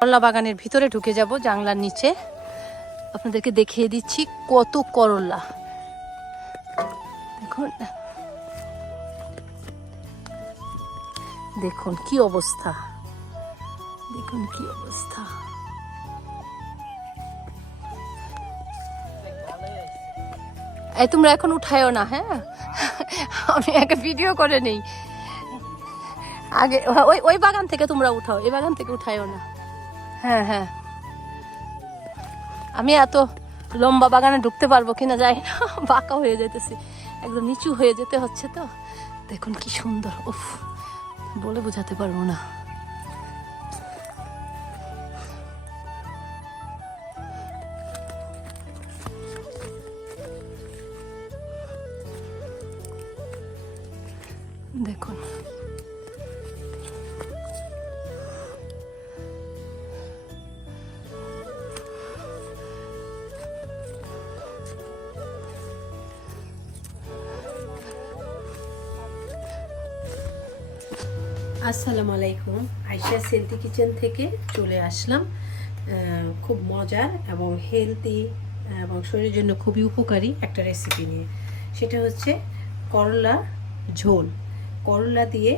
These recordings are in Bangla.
করলা বাগানের ভিতরে ঢুকে যাব জাংলার নিচে। আপনাদেরকে দেখিয়ে দিচ্ছি কত করলা। দেখুন। দেখুন কি অবস্থা। দেখুন কি অবস্থা। এই, তোমরা এখন উঠায়ও না হ্যাঁ? আমি একটা ভিডিও করে নেই। আগে, ওই ওই বাগান থেকে তোমরা উঠাও, এই বাগান থেকে উঠায়ও না। হ্যাঁ হ্যাঁ। আমি এত লম্বা বাগানে ঢুকতে পারব কিনা যাই না বাঁকা হয়ে যেতেছি। একদম নিচু হয়ে যেতে হচ্ছে তো। দেখুন কি সুন্দর, উফ, বলে বোঝাতে পারব না। দেখুন। আসসালামু আলাইকুম। আইসা সেন্টি কিচেন থেকে চলে আসলাম। খুব মজার এবং হেলদি এবং শরীরের জন্য খুবই উপকারী একটা রেসিপি নিয়ে। সেটা হচ্ছে করলা ঝোল। করলা দিয়ে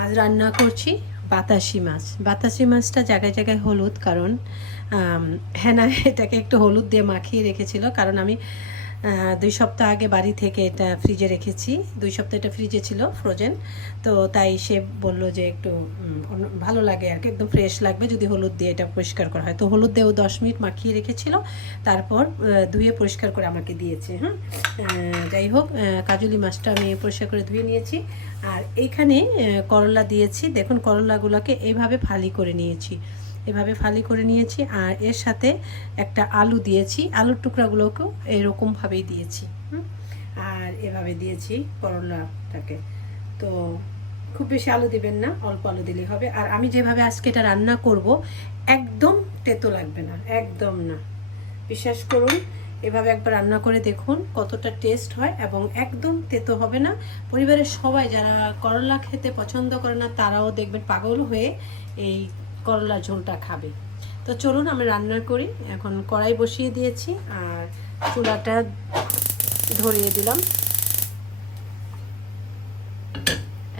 আজ রান্না করছি বাতাসি মাছ। বাতাসি মাছটা জায়গায় জায়গায় হলুদ কারণ আম, হেনা এটাকে একটু হলুদ দিয়ে মাখিয়ে রেখেছিল কারণ আমি দুই সপ্তাহ আগে বাড়ি থেকে এটা ফ্রিজে রেখেছি। দুই সপ্তাহ এটা ফ্রিজে ছিল ফ্রোজেন তো তাই সে বলল যে একটু ভালো লাগে আর কি, একদম ফ্রেশ লাগবে যদি হলুদ দিয়ে এটা পরিষ্কার করা হয়। তো হলুদ দিয়েও দশ মিনিট মাখিয়ে রেখেছিল। তারপর ধুয়ে পরিষ্কার করে আমাকে দিয়েছে হ্যাঁ যাই হোক কাজলি মাছটা আমি পরিষ্কার করে ধুয়ে নিয়েছি। আর এইখানে করলা দিয়েছি। দেখুন, করলাগুলোকে এইভাবে ফালি করে নিয়েছি। এভাবে ফালি করে নিয়েছি আর এর সাথে একটা আলু দিয়েছি। আলুর টুকরাগুলোকেও এরকমভাবেই দিয়েছি? আর এভাবে দিয়েছি করলাটাকে। তো খুব বেশি আলু দিবেন না, অল্প আলু দিলেই হবে। আর আমি যেভাবে আজকে এটা রান্না করব, একদম তেতো লাগবে না, একদম না। বিশ্বাস করুন, এভাবে একবার রান্না করে দেখুন কতটা টেস্ট হয় এবং একদম তেতো হবে না। পরিবারের সবাই যারা করলা খেতে পছন্দ করে না, তারাও দেখবেন পাগল হয়ে এই করলা ঝোলটা খাবে। তো চলুন আমি রান্না করি। এখন কড়াই বসিয়ে দিয়েছি আর চুলাটা ধরিয়ে দিলাম।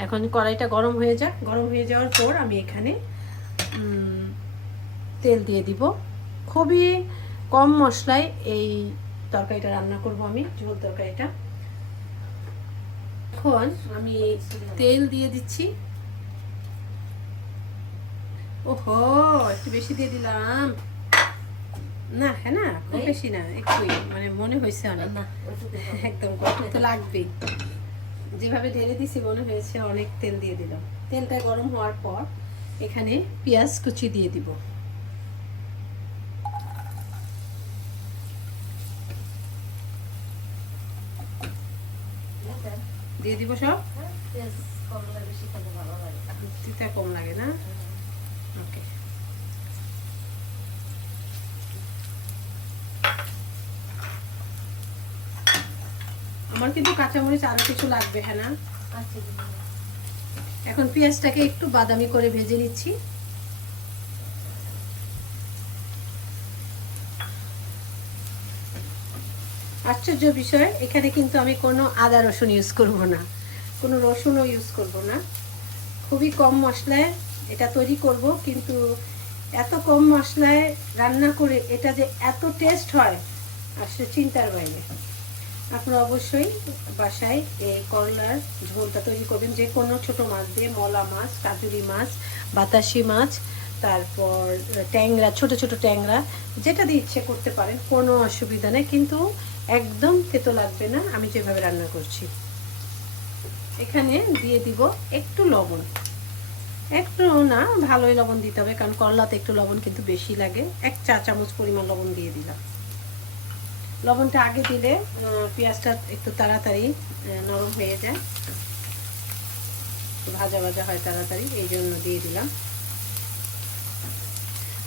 এখন কড়াইটা গরম হয়ে যাক। গরম হয়ে যাওয়ার পর আমি এখানে তেল দিয়ে দিব। খুবই কম মশলায় এই তরকারিটা রান্না করব আমি, ঝোল তরকারিটা। এখন আমি তেল দিয়ে দিচ্ছি। ওহো একটু বেশি দিয়ে দিলাম। না হ্যাঁ না খুব বেশি না একটুই মানে মনে হয়েছে অনেক। একদম কত তো লাগবেই। যেভাবে ঢেলে দিছি মনে হয়েছে অনেক তেল দিয়ে দিলাম। তেলটা গরম হওয়ার পর এখানে পেঁয়াজ কুচি দিয়ে দিব। দিয়ে দিব সব? তিতা কম লাগে। না? আমার কিন্তু কাঁচামরিচ আরও কিছু লাগবে হ্যাঁ না? এখন পেঁয়াজটাকে একটু বাদামি করে ভেজে নিচ্ছি। আশ্চর্য বিষয় এখানে কিন্তু আমি কোনো আদা রসুন ইউজ করব না। কোনো রসুনও ইউজ করব না। খুবই কম মশলায় এটা তৈরি করব, কিন্তু এত কম মশলায় রান্না করে এটা যে এত টেস্ট হয়, আসলে চিন্তার বাইরে। আপনারা অবশ্যই বাসায় এই করলার ঝোলটা তৈরি করবেন, যে কোনো ছোট মাছ দিয়ে মলা মাছ, কাজুরি মাছ, বাতাসি মাছ, তারপর ট্যাংরা, ছোট ছোট ট্যাংরা, যেটা দিয়ে ইচ্ছে করতে পারেন কোনো অসুবিধা নেই, কিন্তু একদম তেতো লাগবে না, আমি যেভাবে রান্না করছি। এখানে দিয়ে দিব একটু লবণ। একটু না ভালোই লবণ দিতে হবে কারণ করলাতে একটু লবণ কিন্তু বেশি লাগে। এক চা চামচ পরিমাণ লবণ দিয়ে দিলাম। লবণটা আগে দিলে পেঁয়াজটা একটু তাড়াতাড়ি নরম হয়ে যায়। ভাজা ভাজা হয় তাড়াতাড়ি এই জন্য দিয়ে দিলাম।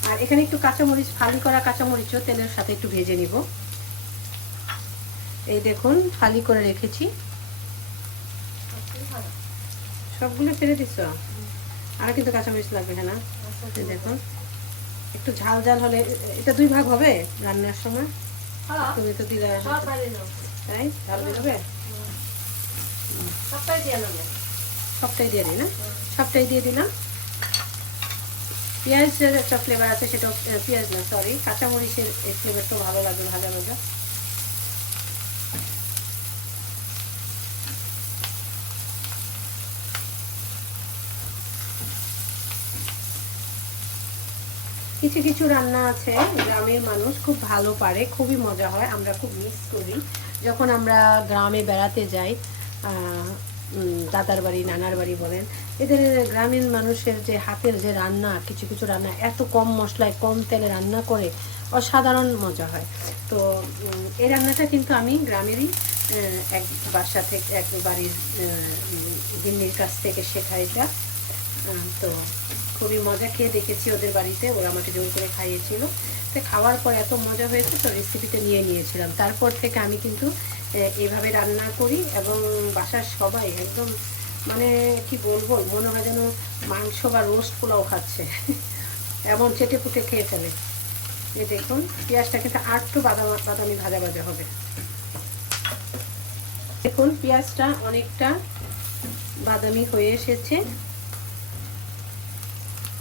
আর এখানে একটু কাঁচামরিচ ফালি করা কাঁচামরিচও তেলের সাথে একটু ভেজে নিব। এই দেখুন ফালি করে রেখেছি। সবগুলো ফেলে দিছ? আর কিন্তু কাঁচামরিচ লাগবে হ্যাঁ না? দেখুন। একটু ঝাল ঝাল হলে এটা দুই ভাগ হবে রান্নার সময়? হ্যাঁ। তুমি তো দিলে তাই? ঝাল হবে? সবটাই দিয়ে নেবে। সবটাই দিয়ে দিই না? সবটাই দিয়ে দিলাম। পেঁয়াজের একটা ফ্লেভার আছে সেটা পেঁয়াজ না সরি কাঁচামরিচের এই ফ্লেভারটা ভালো লাগবে ভাজা ভাজা। কিছু কিছু রান্না আছে, গ্রামের মানুষ খুব ভালো পারে, খুবই মজা হয়, আমরা খুব মিস করি। যখন আমরা গ্রামে বেড়াতে যাই দাদার বাড়ি, নানার বাড়ি বলেন, এদের গ্রামীণ মানুষের যে হাতের যে রান্না, কিছু কিছু রান্না, এত কম মশলায়, কম তেলে রান্না করে, অসাধারণ মজা হয়। তো এই রান্নাটা কিন্তু আমি গ্রামেরই এক বাসা থেকে, এক বাড়ির দিন্নির কাছ থেকে শেখা এটা তো খুবই মজা খেয়ে দেখেছি ওদের বাড়িতে, ওরা আমাকে জোর করে খাইয়েছিল। তো খাওয়ার পর এত মজা হয়েছে, তো রেসিপিটা নিয়ে নিয়েছিলাম। তারপর থেকে আমি কিন্তু এভাবে রান্না করি এবং বাসার সবাই একদম মানে কি বলব, মনে হয় যেন মাংস বা রোস্ট পোলাও খাচ্ছে। এমন চেটে পুটে খেয়ে ফেলে। এই দেখুন, পেঁয়াজটা কিন্তু একটু বাদাম, বাদামি ভাজা ভাজা হবে। দেখুন, পেঁয়াজটা অনেকটা বাদামি হয়ে এসেছে।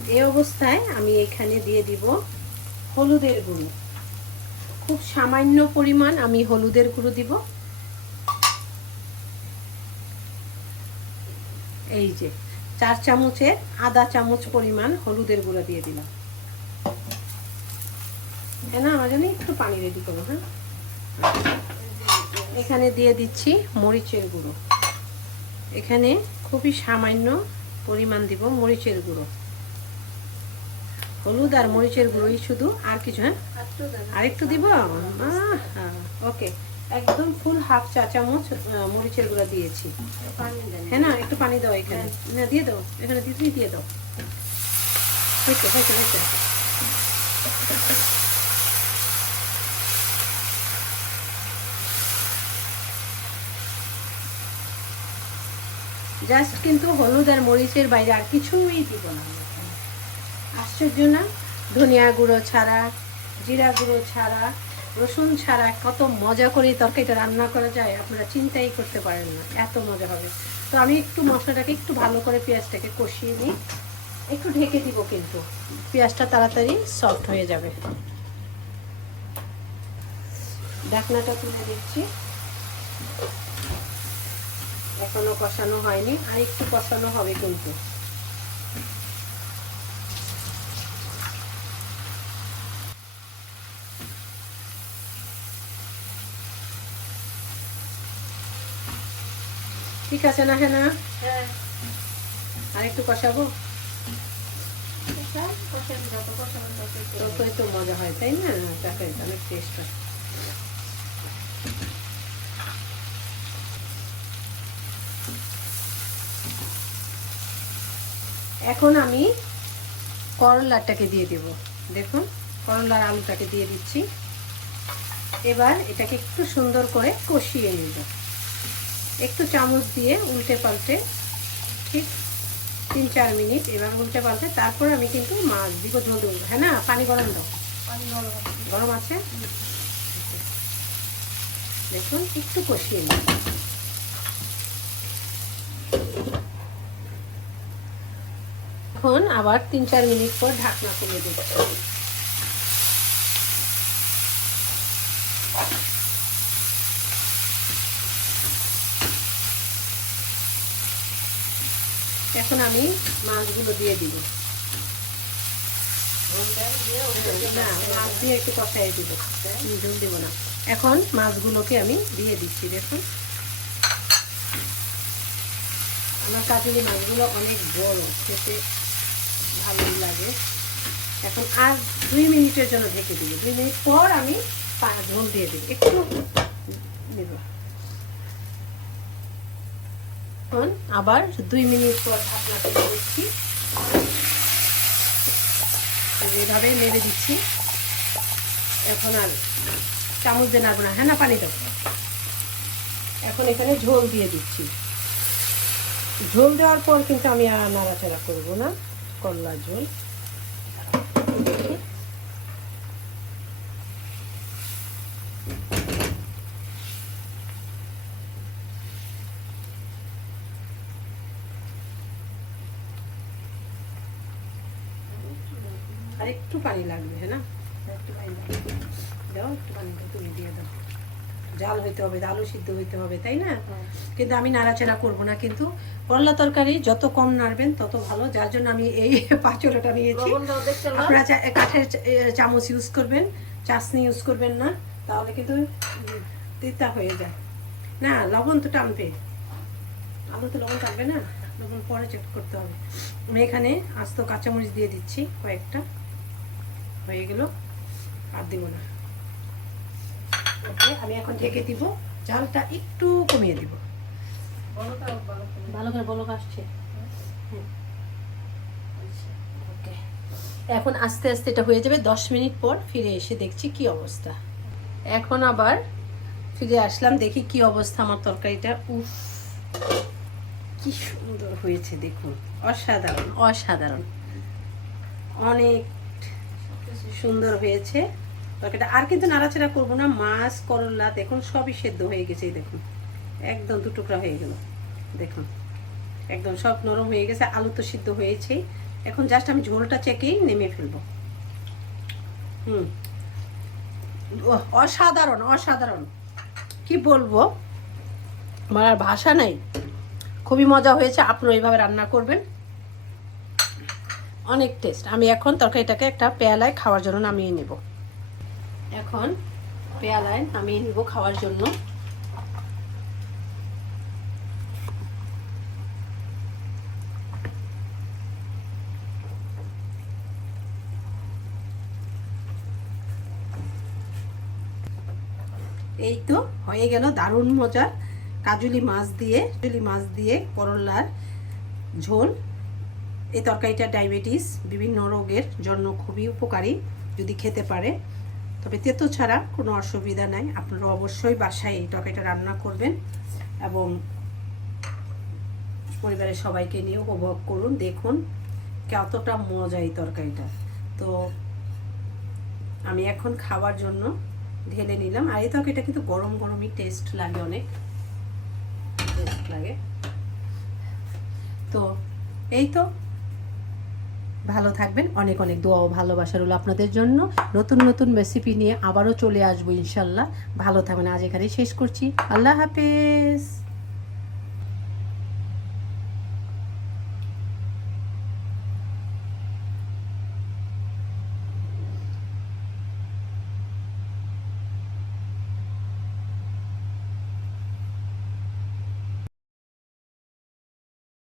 এই অবস্থায় আমি এখানে দিয়ে দিব হলুদের গুঁড়ো। খুব সামান্য পরিমাণ আমি হলুদের গুঁড়ো দিব। এই যে, চার চামচের আধা চামচ পরিমাণ হলুদের গুঁড়ো দিয়ে দিলাম। হ্যাঁ না, আমার জন্য একটু পানি রেডি করব হ্যাঁ? এখানে দিয়ে দিচ্ছি মরিচের গুঁড়ো। এখানে খুবই সামান্য পরিমাণ দিব মরিচের গুঁড়ো। হলুদ আর মরিচের গুঁড়োই শুধু আর কিছু হ্যাঁ? আরেকটু দিব? ওকে। একদম ফুল হাফ চা চামচ মরিচের গুঁড়ো দিয়েছি। হ্যাঁ না, একটু পানি দাও এখানে। না, দিয়ে দাও। এখানে দিতেই দিয়ে দাও। হয়েছে হয়েছে হয়েছে। জাস্ট কিন্তু হলুদ আর মরিচের বাইরে আর কিছুই দিব না। আশ্চর্য না? ধনিয়া গুঁড়ো ছাড়া, জিরা গুঁড়ো ছাড়া, রসুন ছাড়া কত মজা করে তরকারিটা রান্না করা যায় আপনারা চিন্তাই করতে পারেন না, এত মজা হবে। তো আমি একটু মশলাটাকে একটু ভালো করে পেঁয়াজটাকে কষিয়ে নিই। একটু ঢেকে দিব কিন্তু, পেঁয়াজটা তাড়াতাড়ি সফট হয়ে যাবে। ঢাকনাটা তুলে দিচ্ছি। এখনও কষানো হয়নি আর একটু কষানো হবে কিন্তু। ঠিক আছে না হ্যাঁ হ্যাঁ। আর একটু কষাবো? ততই তো। মজা হয় তাই না? তরকারিটা অনেক টেস্ট হয়। এখন আমি করলাটাকে দিয়ে দেব। দেখুন করলার আলুটাকে দিয়ে দিচ্ছি। এবার এটাকে একটু সুন্দর করে কষিয়ে নেব। একটু চামচ দিয়ে উল্টে পাল্টে ঠিক তিন চার মিনিট এবার উল্টে পাল্টে তারপর আমি কিন্তু মাছ দিব দেবো হ্যাঁ না? পানি গরম দাও। পানি গরম আছে। গরম আছে? দেখুন একটু কষিয়ে নিই এখন আবার তিন চার মিনিট পর ঢাকনা খুলে দিচ্ছি। এখন আমি মাছগুলো দিয়ে দিব। না, মাছ দিয়ে একটু দিব। দিব না। এখন মাছগুলোকে আমি দিয়ে দিচ্ছি, দেখুন। আমার কাজুরি মাছগুলো অনেক বড়, খেতে ভালো লাগে। এখন আর দুই মিনিটের জন্য ঢেকে দিব। দুই মিনিট পর আমি ঝোল দিয়ে দিব। একটু দেব এখন আবার দুই মিনিট পর ঢাকনা খুলে দিচ্ছি। এভাবে নেড়ে দিচ্ছি। এখন আর চামচ দিয়ে নাড়বো না হ্যাঁ না পানি দেবো এখন এখানে ঝোল দিয়ে দিচ্ছি। ঝোল দেওয়ার পর কিন্তু আমি আর নাড়াচাড়া করব না করলার ঝোল দেখি আর একটু পানি লাগবে হ্যাঁ না? একটু পানি দাও। একটু পানিটা তুমি দিয়ে দাও। জাল হইতে হবে আলু সিদ্ধ হইতে হবে তাই না? হ্যাঁ। কিন্তু আমি নাড়াচাড়া করব না কিন্তু করলা তরকারি যত কম নাড়বেন তত ভালো। যার জন্য আমি এই পাঁচড়াটা নিয়েছি। আপনারা কাঠের চামচ ইউজ করবেন চাশনি ইউজ করবেন না তাহলে কিন্তু তিতা হয়ে যায়। না লবণ তো টানবে। আলু তো লবণ টানবে না? লবণ পরে চেক করতে হবে। আমি এখানে আস্ত কাঁচামরিচ দিয়ে দিচ্ছি কয়েকটা। হয়ে গেল। আর দিব না। ওকে, আমি এখন ঢেকে দিব। চালটা একটু কমিয়ে দিব। ভালো করে। বলক আসছে। এখন আস্তে আস্তে এটা হয়ে যাবে। দশ মিনিট পর ফিরে এসে দেখছি কি অবস্থা। এখন আবার ফিরে আসলাম, দেখি কি অবস্থা আমার তরকারিটা। উফ, কি সুন্দর হয়েছে, দেখুন। অসাধারণ অসাধারণ। অনেক সুন্দর হয়েছে। তরকারিটা আর কিন্তু নাড়াচাড়া করব না, মাছ, করলা, দেখুন, সবই সেদ্ধ হয়ে গেছে দেখুন। একদম দু টুকরা হয়ে গেল, দেখুন। একদম সব নরম হয়ে গেছে, আলু তো সিদ্ধ হয়েছেই এখন জাস্ট আমি ঝোলটা চেকেই নেমে ফেলব। হুম। অসাধারণ অসাধারণ। কি বলব? আমার আর ভাষা নেই। খুবই মজা হয়েছে আপনারা এইভাবে রান্না করবেন। অনেক টেস্ট আমি এখন তরকারিটাকে একটা পেয়ালায় খাওয়ার জন্য নামিয়ে নেব। এখন পেয়ালায় নামিয়ে নিব খাওয়ার জন্য। এই তো হয়ে গেল দারুণ মজার। কাজুলি মাছ দিয়ে, কাজুলি মাছ দিয়ে করলার ঝোল। এই তরকারিটা ডায়াবেটিস, বিভিন্ন রোগের জন্য খুবই উপকারী যদি খেতে পারে। তবে তেতো ছাড়া কোনো অসুবিধা নাই। আপনারা অবশ্যই বাসায় এই তরকারিটা রান্না করবেন এবং পরিবারের সবাইকে নিয়ে উপভোগ করুন, দেখুন কতটা মজা এই তরকারিটা। তো আমি এখন খাওয়ার জন্য ঢেলে নিলাম। আর এই তরকারিটা কিন্তু গরম গরমই টেস্ট লাগে অনেক। টেস্ট লাগে। তো এই তো ভালো থাকবেন। অনেক অনেক দোয়া ও ভালোবাসা রইল আপনাদের জন্য। নতুন নতুন রেসিপি নিয়ে আবারও চলে আসব ইনশাল্লাহ। ভালো থাকবেন। আজ এখানে শেষ করছি। আল্লাহ হাফেজ।